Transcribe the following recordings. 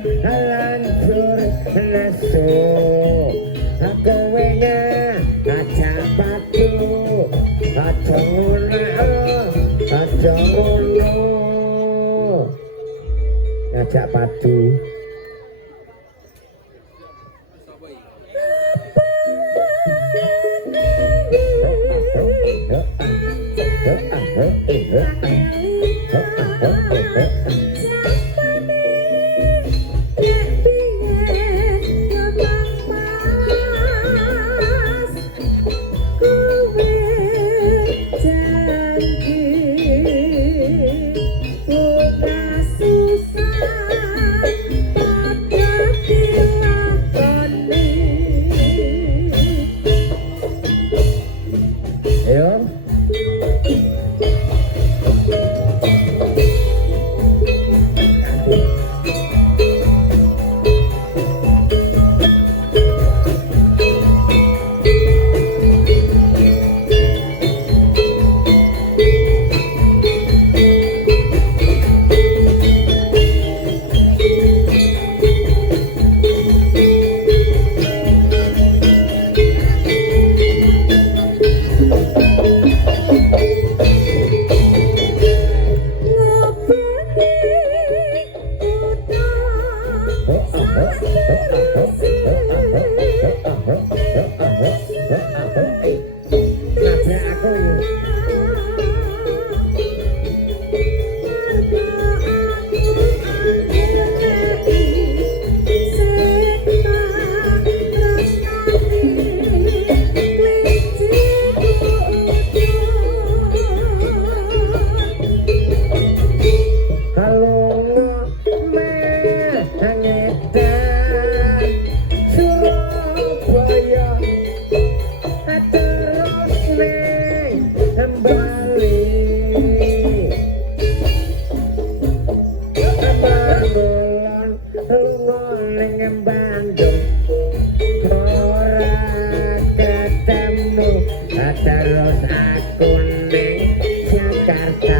Hancur nesu aku wenya aja patu aja ngono ngajak padu terus aku neng Jakarta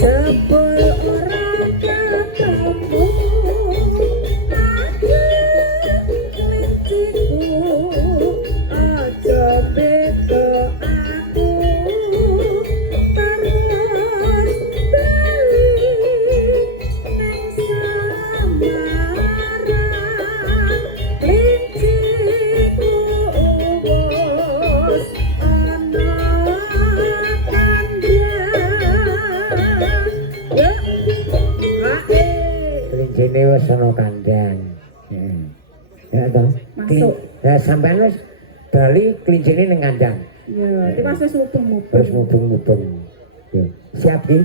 jebul ora ketemu aku klinciku aja beda aku terus bali neng Samarang klinciku wis ana klincine wis ana kandang. Ya toh. Masuk. Ya sampean wis bali klincine ning kandang. Iya, iki pas wis mubeng-mubeng. Wis mubeng-mubeng. Yo, siap iki.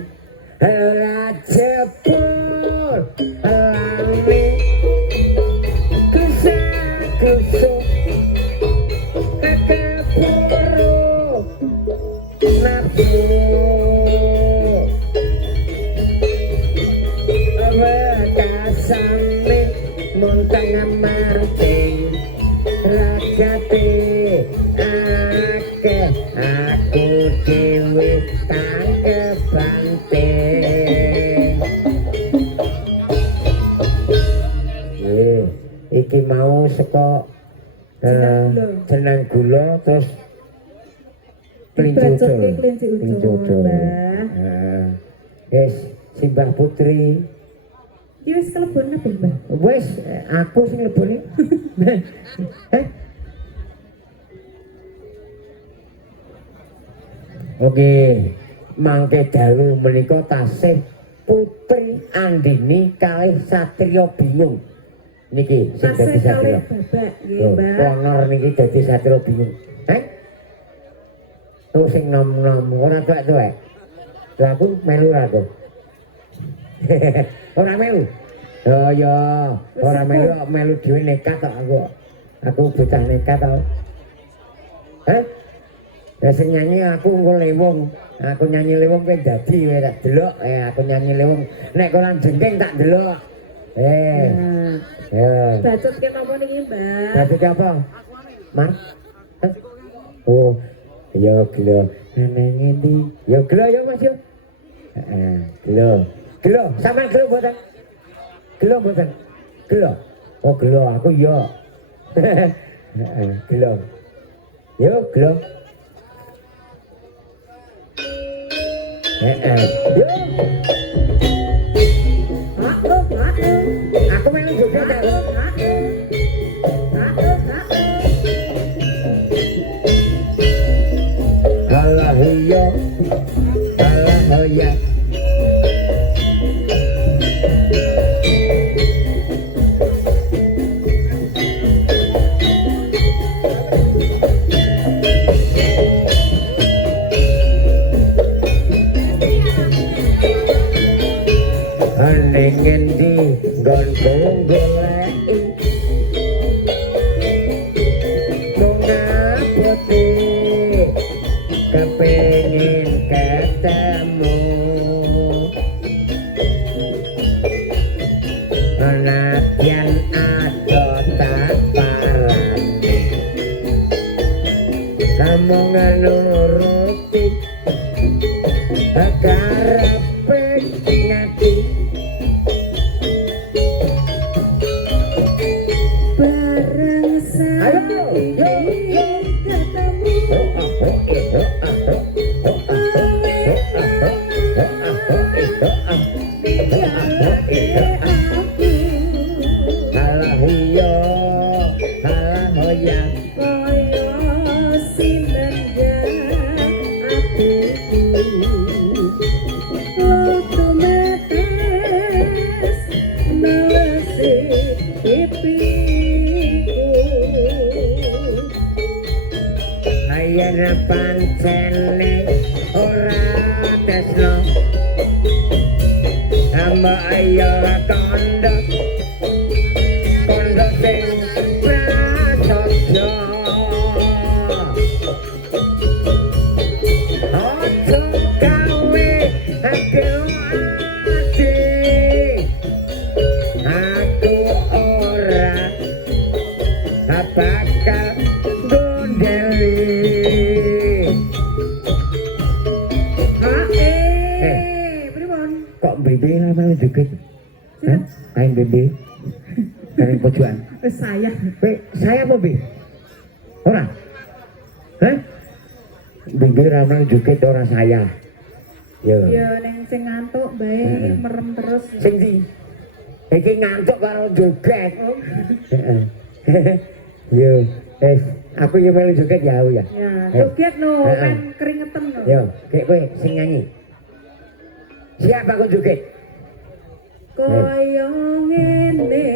Ora jebul lane kusuk keburu nafsu kasane montang manting ragate akeh aku dhewe kang kebanting iki mau saka jeneng gula terus kelinci ucul wis Simbah Putri iki wis kelebon apa Mbah? Wis aku sing lebone. Oke, mangke dalu menika tasih Putri Andini kalih Satrio Bingung. Niki sing dadi Satrio. Nggih, Mbah. Honor niki dadi Satrio Bingung. Tuh sing nom-nom ora tuwek-tuwek. Lha aku melu aku. Ora melu. Oh ya, ora melu dhewe nekat kok aku. Aku bocah nekat to. Ya sing nyanyi aku engko lewung. Aku nyanyi lewung kowe dadi kowe tak delok. Aku nyanyi lewung. Nek koran jengking tak delok. Ya. Bacot ke napa niki, Mbak? Bacot apa? Mas? Oh, ya gelo. Nang ngendi? Ya gelo ya Mas yo. Gelo. Gelo, sampean gelo mboten? Gelo mboten? Gelo. Oh, gelo aku yo. Gelo. Yo, gelo. Yo. Aku melu juga ta. Alah iya. Alah iya. Ning di nggonku goleki bunga putih kepengin ketemu anakyan ado tak parani kamu nuruti karepe ngati pancene ora desno amba ayo kondo kondo sing prasaja ojo gawe aku ora bakal Bebe lama juga, main bebe, dari pojuan. Saya apa be? Orang, bebe ramai juga orang saya. Yo. Yo, neng sing ngantuk, bae merem terus. Sing di, iki ngantuk karo joget. Yo, aku yo melu joget ya, ya. Ya, joget no, kan keringetan no. Yo, kayak kowe sing nyanyi. Siap aku joget. Koyo ngene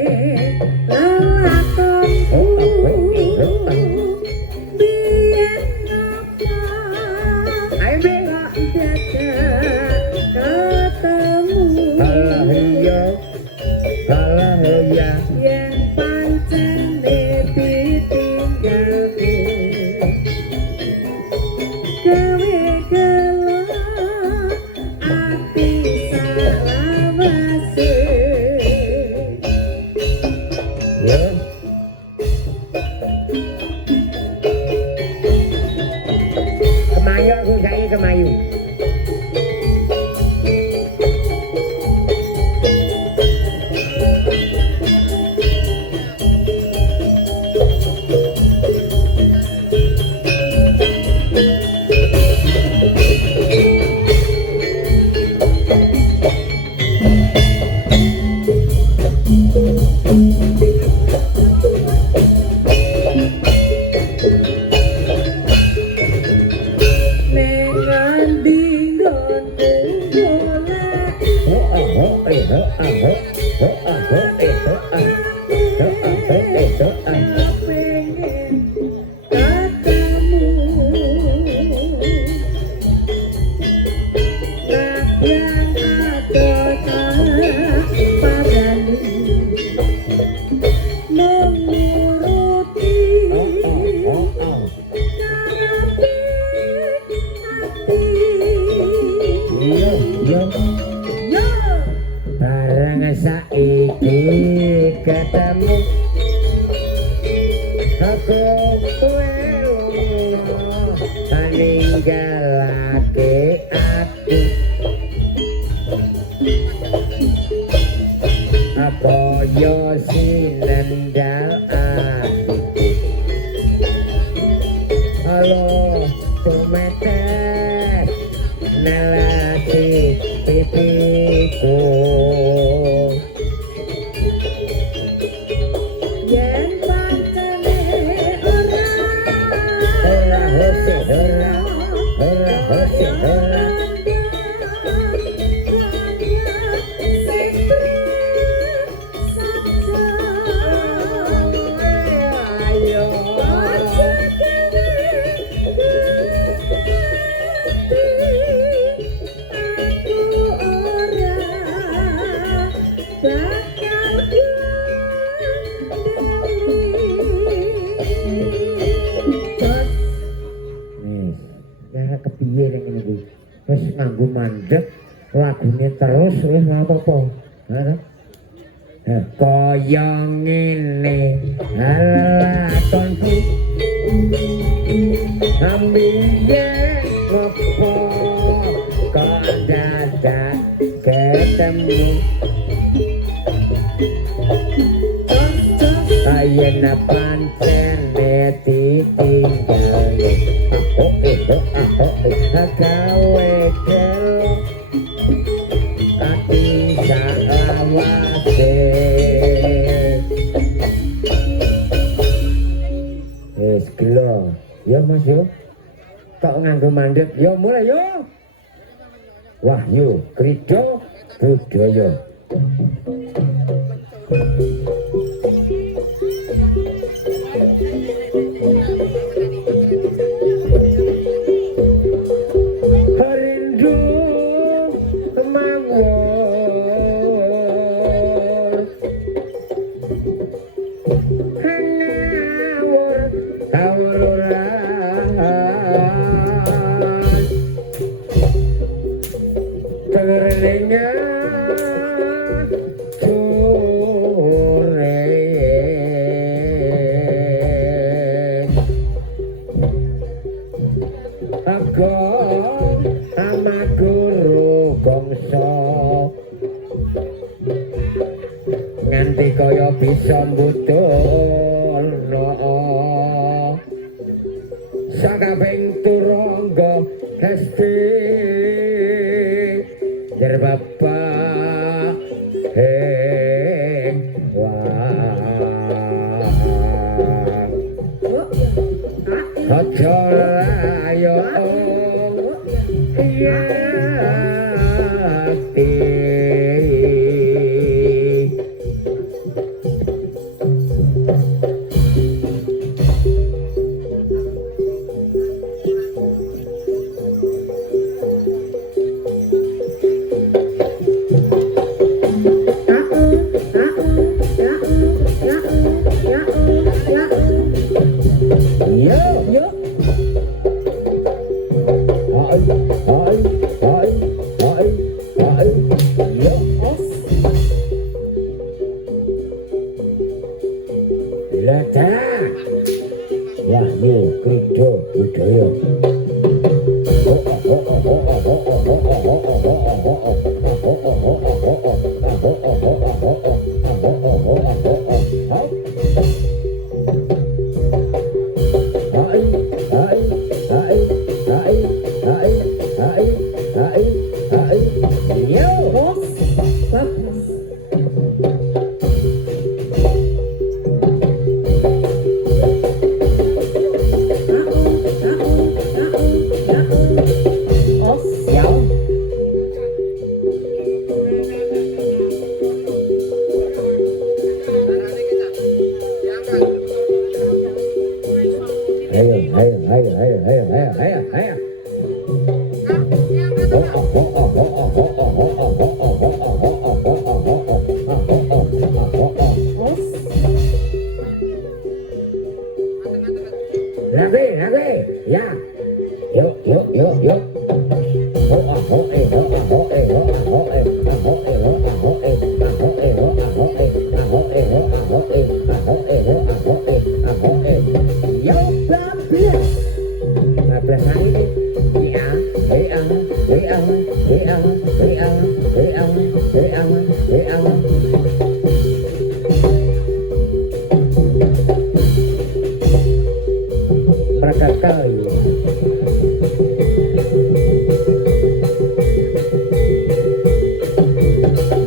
lalakonku biyen apa ayo dadak ketemu Alah iya yen pancene ditinggalke gawe gelo ati salawase ya kemayu aku saya kemayu barang saiki ketemu aku kowe lunga ninggalake aku Kaya sinendal atiku halo tumetes nelasi pipiku yen pancene ora hose ora hose ora kepiye ning ngene iki wis nganggo mandeg lagune terus wis apa-apa kaya ngene lelakonku ambiye ngopo kok dadak ketemu ayen pancen ditinggal gawe kelo ati salawase wis gelo ya Mas yo kok nganggo mandeg yo mulai yo Wahyu Krida Budaya nganti kaya bisa mbutuhno sakabeng turangga hesti jar bapak aja ayo Wahyu Krida Budaya ayo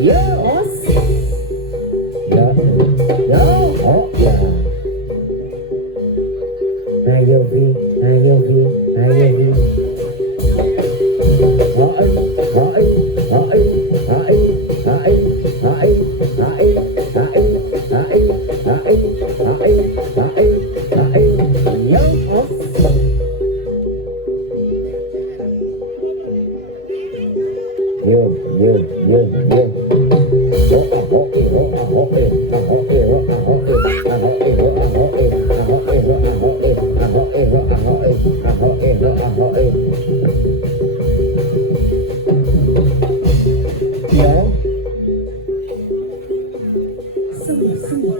Yo. Os. Yo. Yo. Oh ya. Ayo Vi, ayo Vi, ayo Vi. Hoi, hoi, hoi, hoi, hoi, hoi, hoi, hoi, hoi, hoi, hoi, hoi, hoi. Yo. Os. Yo, yo, yo, yo. Yo. Semua, semua.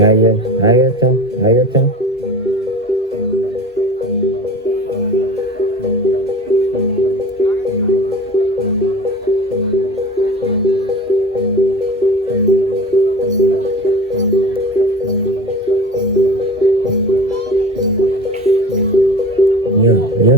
Ayo, ayo Cong, ayo Cong. Yo, yo.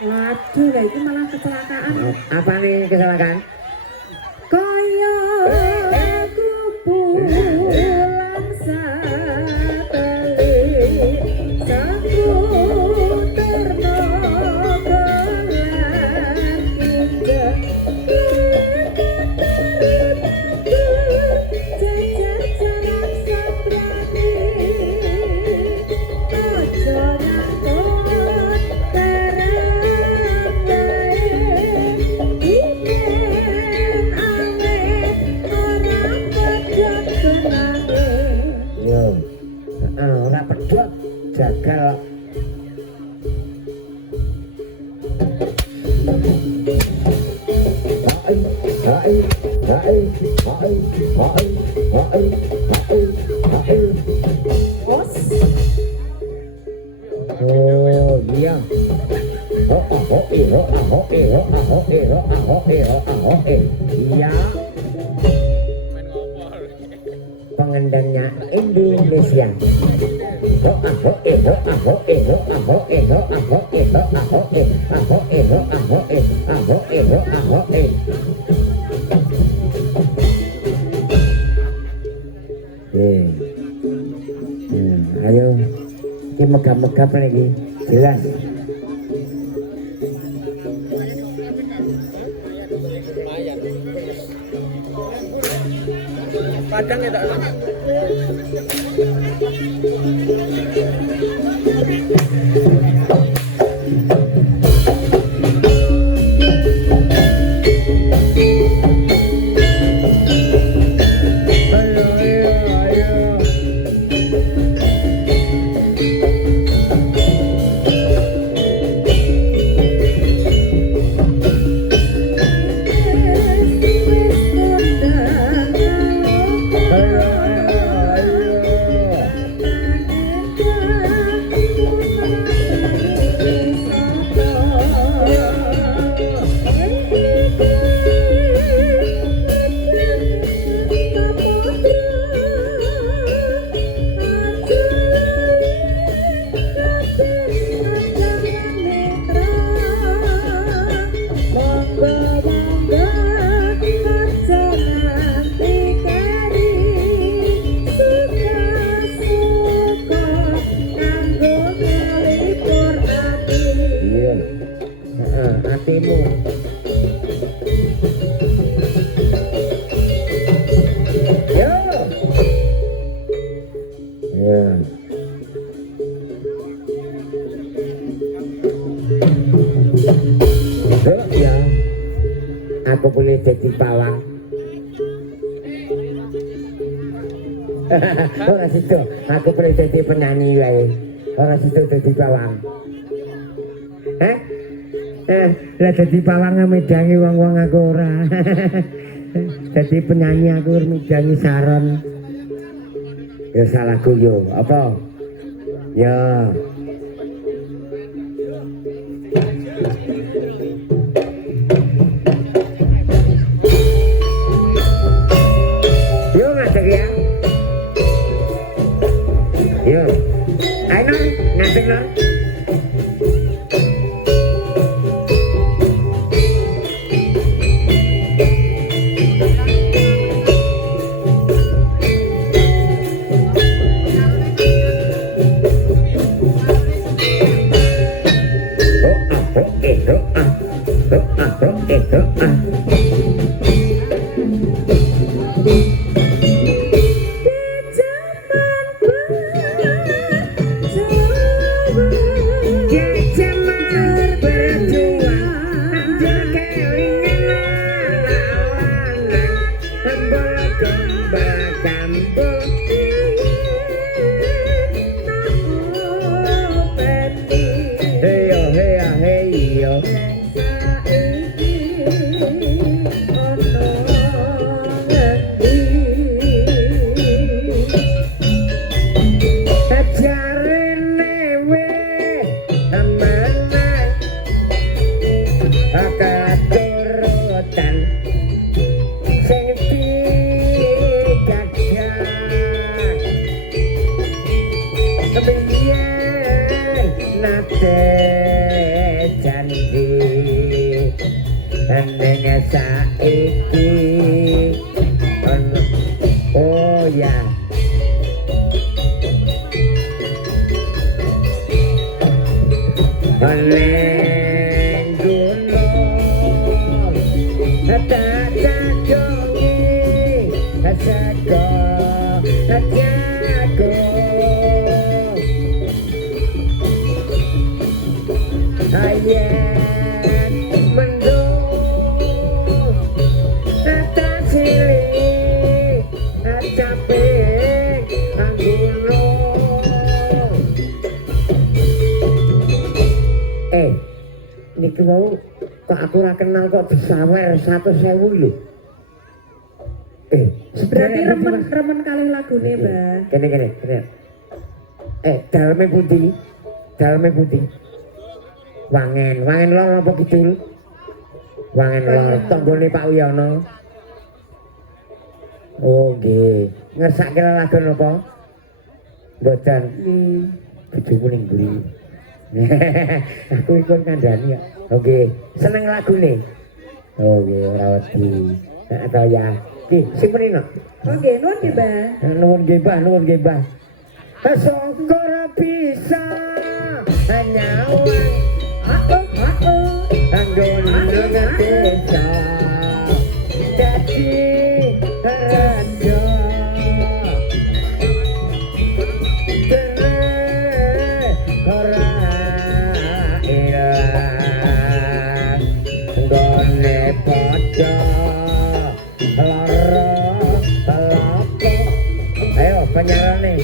Waduh, lah itu malah kecelakaan. Apa nih kecelakaan? Kaya aku pulang sateli saku terno kelar tiga jajak jarak sabrani ojo ngakon terang bae iken awet orang pedot benange. Yo, ora pedot, jagal. Hai, hai, Oh iya. Iya. Pengendangnya Indonesia. Ayo, ini megap-megap lagi, jelas. Padang ya tak? Hatimu. Yo. Ya. Ya. Aku boleh jadi pawang. Orang situ, aku boleh jadi penyanyi wae. Orang situ jadi pawang. Lah dadi pawang midangi wong-wong aku ora. Dadi penyanyi aku midangi saron. Ya salahku yo, apa? Ya. Yo ngadeg ya. Yo. Ayo ngadeg no. Oh ya. Oleh gunung tak jagongi jago jago ayen mendung tak silih capek gunung. Niki mau kok aku ora kenal kok disawer 100.000 lho. Berarti remen kali lagune, Mbah. Kene. Daleme pundi? Wangen lor apa kidul? Wangen lor tanggane Pak Wiyono. Oh nggih, ngersake lagu napa? Mboten. Bojomu ning mburi. Aku ikut kandhani ya. Oke, seneng lagune. Oke, ora wedi. Atau ya. Ki, sing mrene. Oke, nuwun nggih, Mbah. Nuwun nggih, Mbah. Syukur bisa nyawang anggon desa dadi raja ora ilang gone padha lara lapo ayo penyarane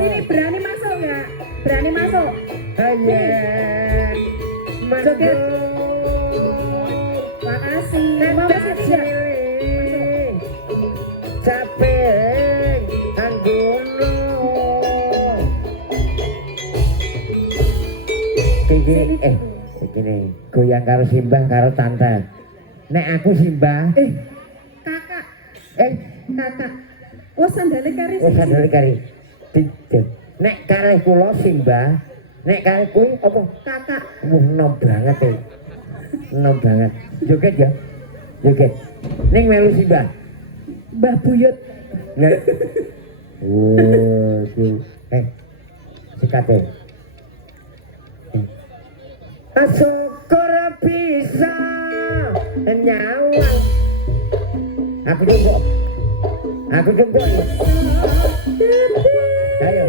Sini berani masuk ya? Berani masuk? Joget. Makasih. Mau masuk siap. Capek anggono. Begini, goyang karo Simbah karo Tante. Nek aku Simbah. Kakak. Kakak. Oh sandale kari. Tidak. Nek kalih kula Simbah, nek kalih kuwi apa? Kakak. Enom banget e. Enom banget. Joget ya. Joget. Ning melu Simbah. Mbah Buyut. Nek. Oh, sikate. Syukur bisa nyawang. Aku tunggu. Ayo.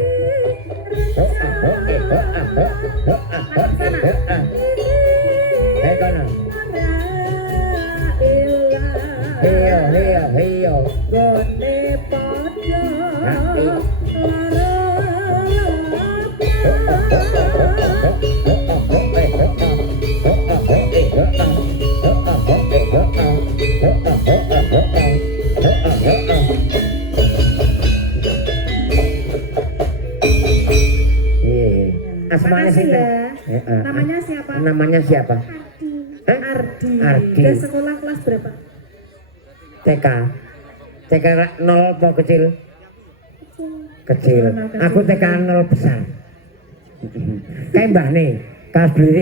Heyo. Gone padha Namanya siapa? Namanya siapa? Ardi. Ardi. Udah sekolah kelas berapa? TK. TK 0 mau kecil? Kecil. Aku TK 0 besar. Kayak mbah nih, kelas beli